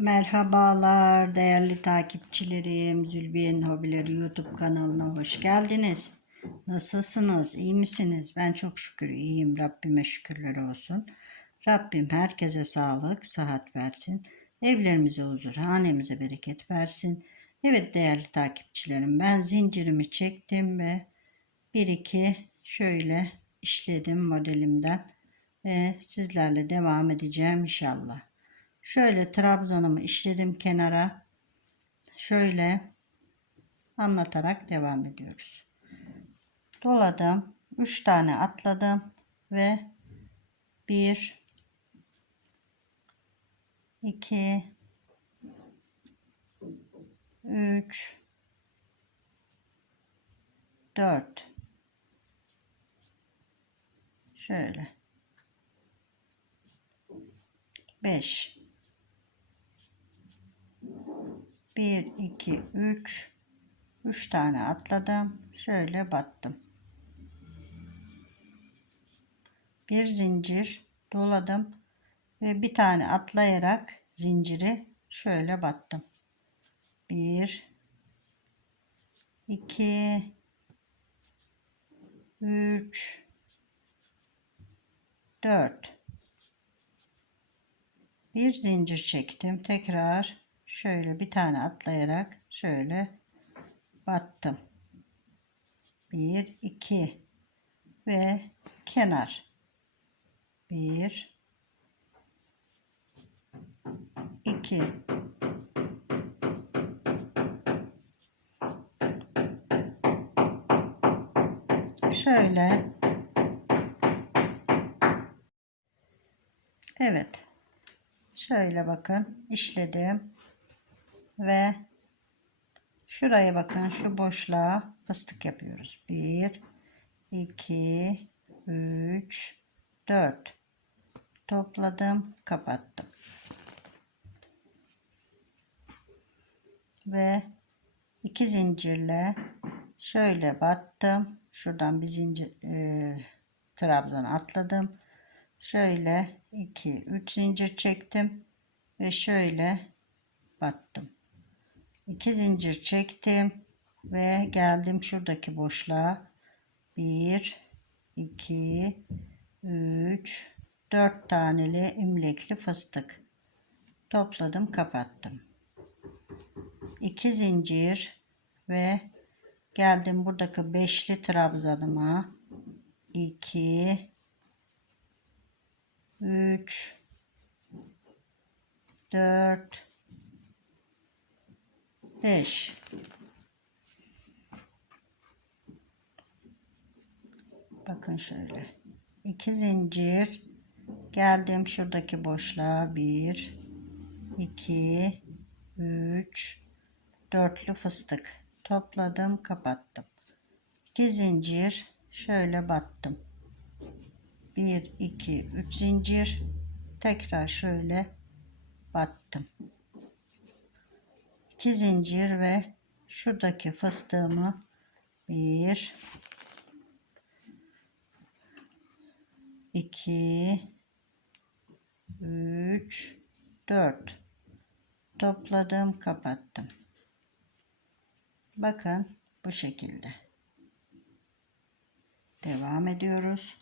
Merhabalar değerli takipçilerim. Zülbiye'nin Hobileri YouTube kanalına hoş geldiniz. Nasılsınız? İyi misiniz? Ben çok şükür iyiyim. Rabbime şükürler olsun. Rabbim herkese sağlık, sıhhat versin. Evlerimize huzur, hanemize bereket versin. Evet değerli takipçilerim ben zincirimi çektim ve bir iki şöyle işledim modelimden ve sizlerle devam edeceğim inşallah. Şöyle trabzanımı işledim kenara. Şöyle anlatarak devam ediyoruz. Doladım. 3 tane atladım ve 1 2 3 4 şöyle 5 1 2 3 3 tane atladım. Şöyle battım. Bir zincir doladım ve bir tane atlayarak zinciri şöyle battım. 1 2 3 4 bir zincir çektim. Tekrar şöyle bir tane atlayarak şöyle battım. 1 2 ve kenar. 1 2 şöyle. Evet. Şöyle bakın işledim ve şuraya bakın şu boşluğa fıstık yapıyoruz. 1 2 3 4 topladım kapattım. Ve iki zincirle şöyle battım. Şuradan bir zincir e, trabzan atladım. Şöyle 2 3 zincir çektim ve şöyle battım 2 zincir çektim ve geldim şuradaki boşluğa. 1 2 3 4 taneli imlekli fıstık. Topladım kapattım. 2 zincir ve geldim buradaki beşli trabzanıma. 2 3 4 5 bakın şöyle. 2 zincir. Geldim şuradaki boşluğa. 1 2 3 dörtlü fıstık. Topladım kapattım. 2 zincir. Şöyle battım. 1 2 3 zincir. Tekrar şöyle battım 2 zincir ve şuradaki fıstığımı 1 2 3 4 topladım kapattım. Bakın bu şekilde. Devam ediyoruz.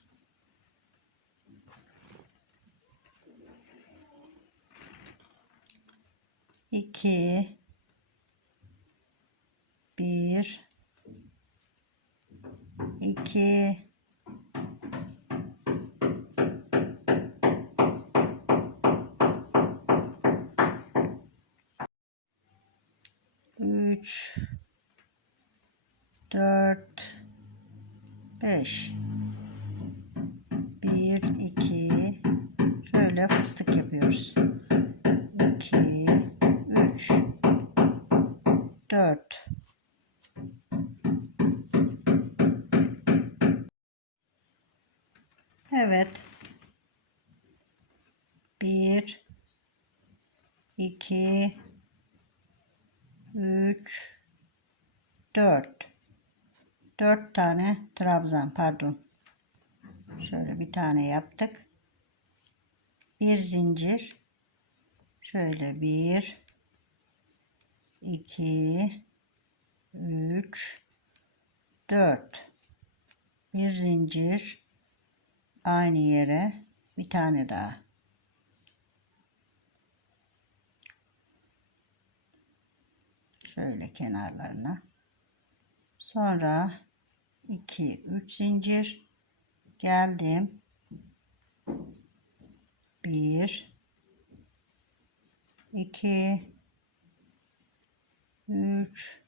İki bir. İki. Üç, dört, beş, bir, iki, şöyle fıstık yapıyoruz. Evet. Bir, iki, 3 4 4 tane trabzan pardon. Şöyle bir tane yaptık. Bir zincir. Şöyle bir, iki, üç, dört. Bir zincir aynı yere bir tane daha. Şöyle kenarlarına. Sonra 2 3 zincir geldim. 1 2 3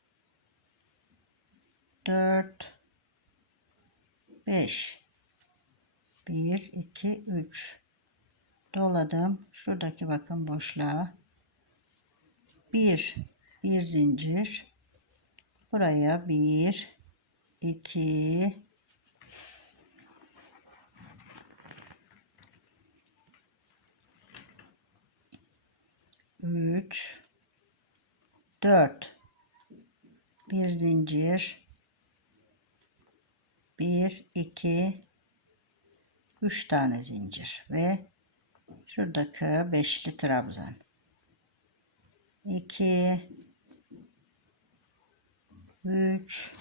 4 5 1 2 3 doladım. Şuradaki bakın boşluğa. Bir bir zincir. Buraya bir iki. Üç. Dört. Bir zincir. Bir iki üç tane zincir ve şuradaki beşli trabzan. 2 3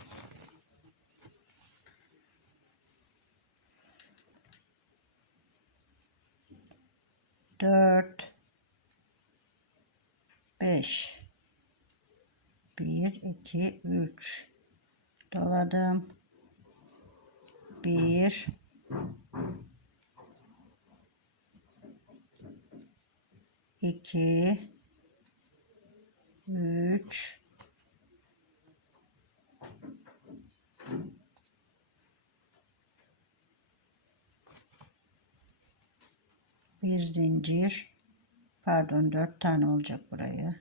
4 5 1 2 3 doladım. 1 2 3 bir zincir. Pardon dört tane olacak burayı.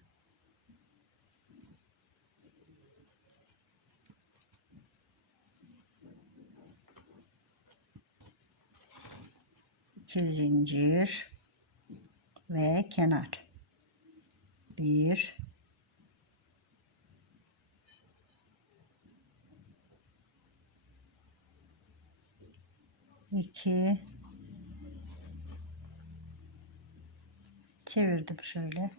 İki zincir ve kenar bir 2 çevirdim şöyle.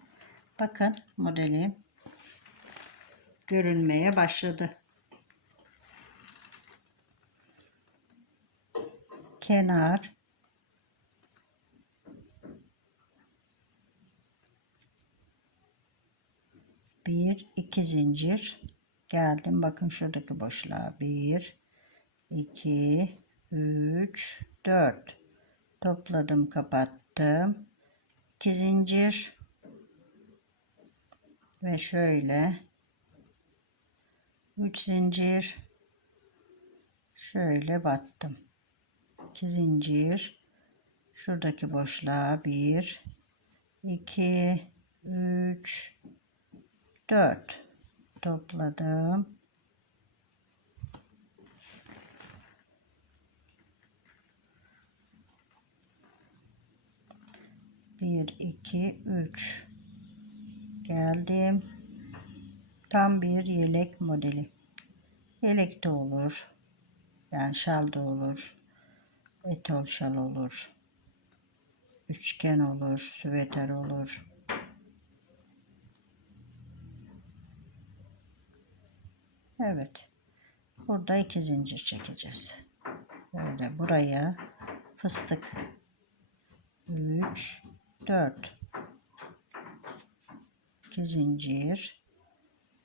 Bakın modelim görünmeye başladı. Kenar bir iki zincir. Geldim. Bakın şuradaki boşluğa. Bir iki 3 4 topladım kapattım. 2 zincir. Ve şöyle. 3 zincir. Şöyle battım. 2 zincir. Şuradaki boşluğa. 1 2 3 4 topladım Bir, iki, üç. Geldim. Tam bir yelek modeli. Yelek de olur. Yani şal da olur. Etol şal olur. Üçgen olur. Süveter olur. Evet. Burada iki zincir çekeceğiz. Böyle buraya fıstık. 3 4 2 zincir.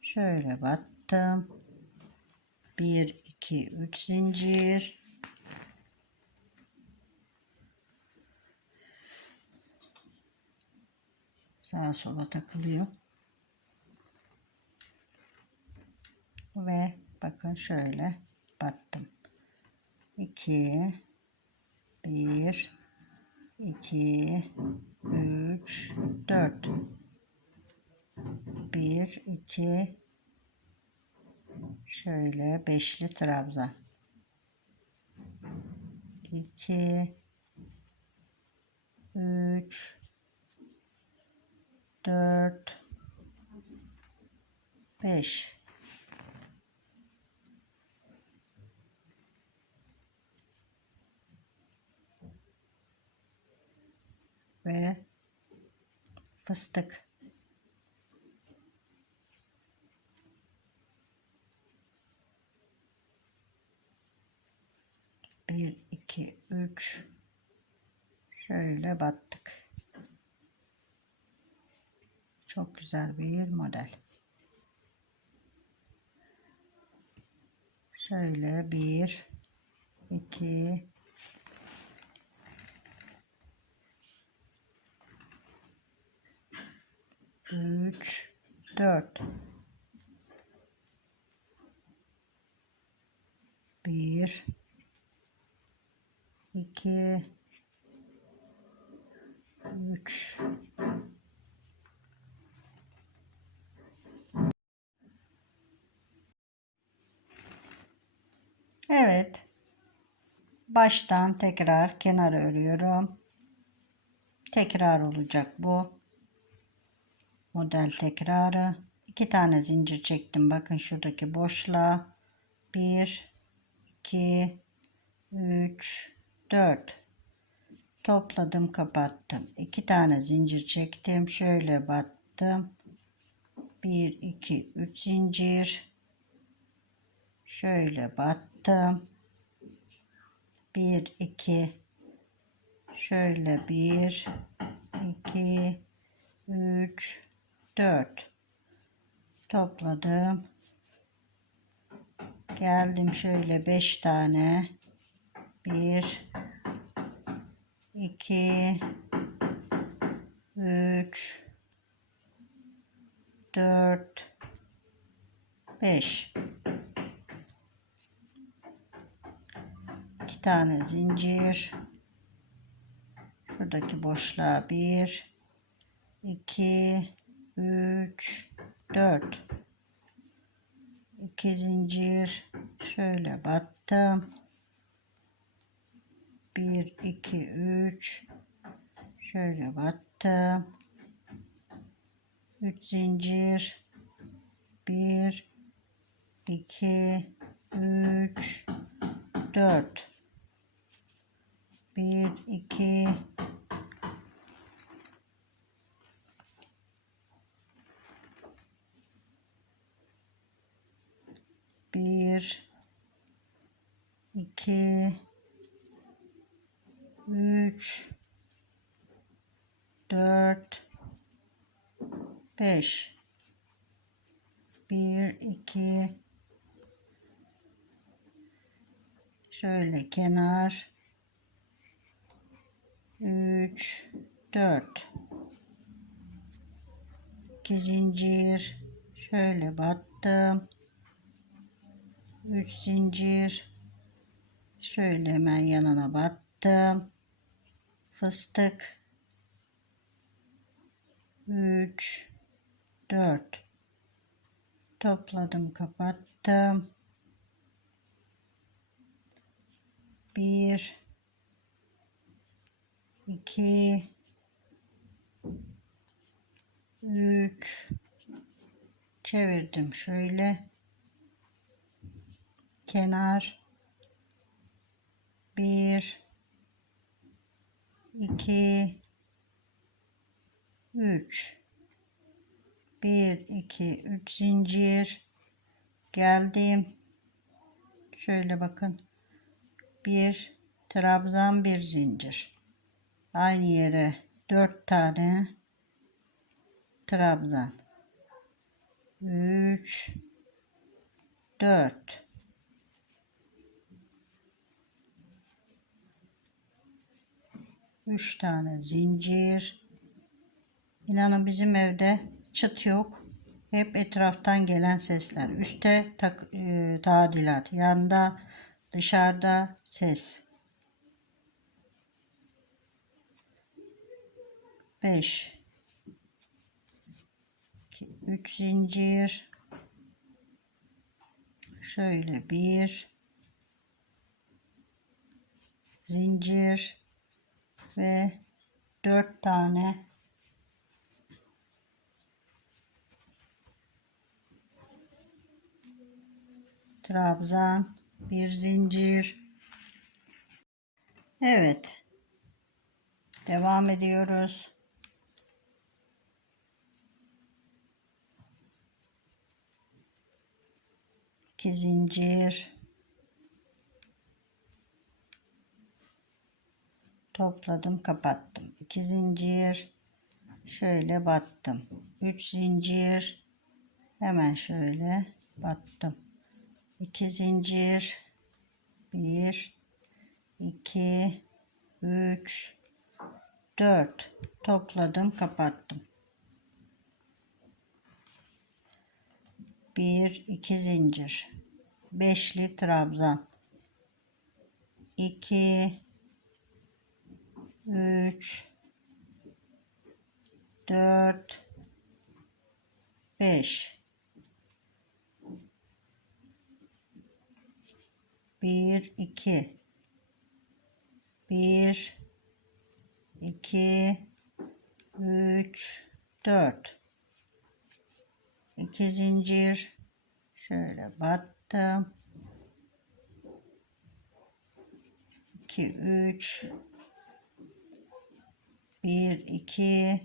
Şöyle battım. 1 2 3 zincir. Sağa sola takılıyor ve bakın şöyle battım. 2 1 2 3 4 1 2 şöyle beşli trabzan. 2 3 4 5 ve fıstık. Bir, iki, üç. Şöyle battık. Çok güzel bir model. Şöyle bir, iki, üç, dört. Bir, iki, üç. Evet. Baştan tekrar kenar örüyorum. Tekrar olacak bu. Model tekrarı. İki tane zincir çektim. Bakın şuradaki boşluğa. Bir, iki, üç, dört. Topladım, kapattım. İki tane zincir çektim. Şöyle battım. Bir, iki, üç zincir. Şöyle battım. Bir, iki. Şöyle bir, iki, üç, dört. Topladım. Geldim şöyle beş tane. Bir, iki, üç, dört, beş. İki tane zincir. Şuradaki boşluğa bir, iki, üç, dört. İki zincir. Şöyle battım. Bir, iki, üç. Şöyle battım. Üç zincir. Bir, iki, üç, dört. Bir, iki, bir, iki, üç, dört, beş. Bir, iki, şöyle kenar, üç, dört. İki zincir, şöyle battım. Üç zincir, şöyle hemen yanına battım. Fıstık, üç, dört. Topladım, kapattım. Bir, iki, üç, çevirdim şöyle. Kenar, bir, iki, üç. Bir, iki, üç zincir. Geldim. Şöyle bakın. Bir, trabzan bir zincir. Aynı yere dört tane trabzan. Üç, dört. Üç tane zincir. İnanın bizim evde çıt yok. Hep etraftan gelen sesler. Üste tak, e, tadilat. Yanda dışarıda ses. 5 3 zincir şöyle bir zincir ve 4 tane trabzan bir zincir. Evet. Devam ediyoruz. İki zincir. Topladım kapattım. 2 zincir. Şöyle battım. 3 zincir. Hemen şöyle battım. 2 zincir. 1 2 3 4 topladım kapattım. 1 2 zincir. Beşli trabzan. 2 3 4 5 1 2 1 2 3 4 2 zincir. Şöyle battım. 2 3 1 2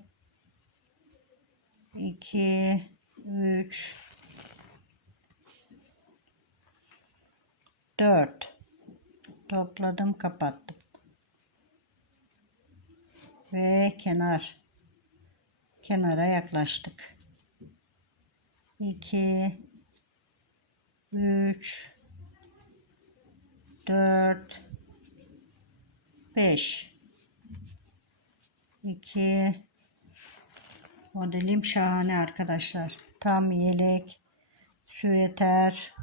2 3 4 topladım kapattım. Ve kenar. Kenara yaklaştık. 2 3 4 5 2 modelim şahane arkadaşlar. Tam yelek süveter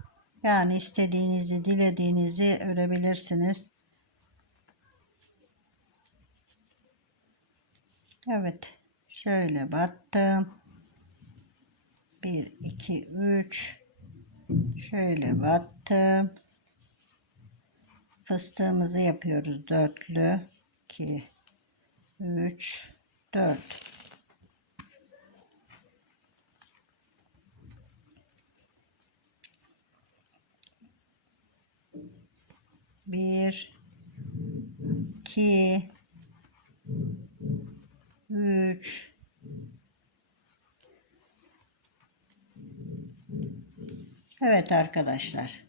yani istediğinizi dilediğinizi örebilirsiniz. Evet şöyle battım. 1 2 3 şöyle battım. Fıstığımızı yapıyoruz dörtlü. 2 3 4 bir iki üç Evet arkadaşlar.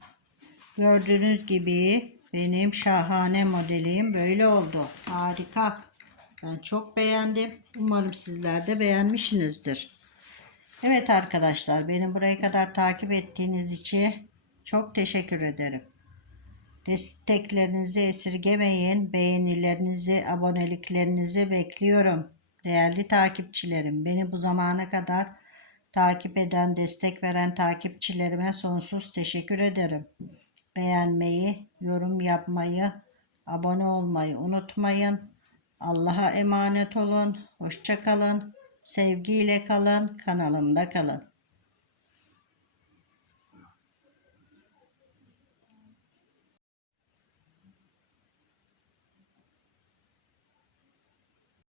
Gördüğünüz gibi benim şahane modelim böyle oldu. Harika. Ben çok beğendim. Umarım sizler de beğenmişsinizdir. Evet arkadaşlar beni buraya kadar takip ettiğiniz için çok teşekkür ederim. Desteklerinizi esirgemeyin. Beğenilerinizi, aboneliklerinizi bekliyorum. Değerli takipçilerim, beni bu zamana kadar takip eden, destek veren takipçilerime sonsuz teşekkür ederim. Beğenmeyi, yorum yapmayı, abone olmayı unutmayın. Allah'a emanet olun. Hoşça kalın. Sevgiyle kalın. Kanalımda kalın.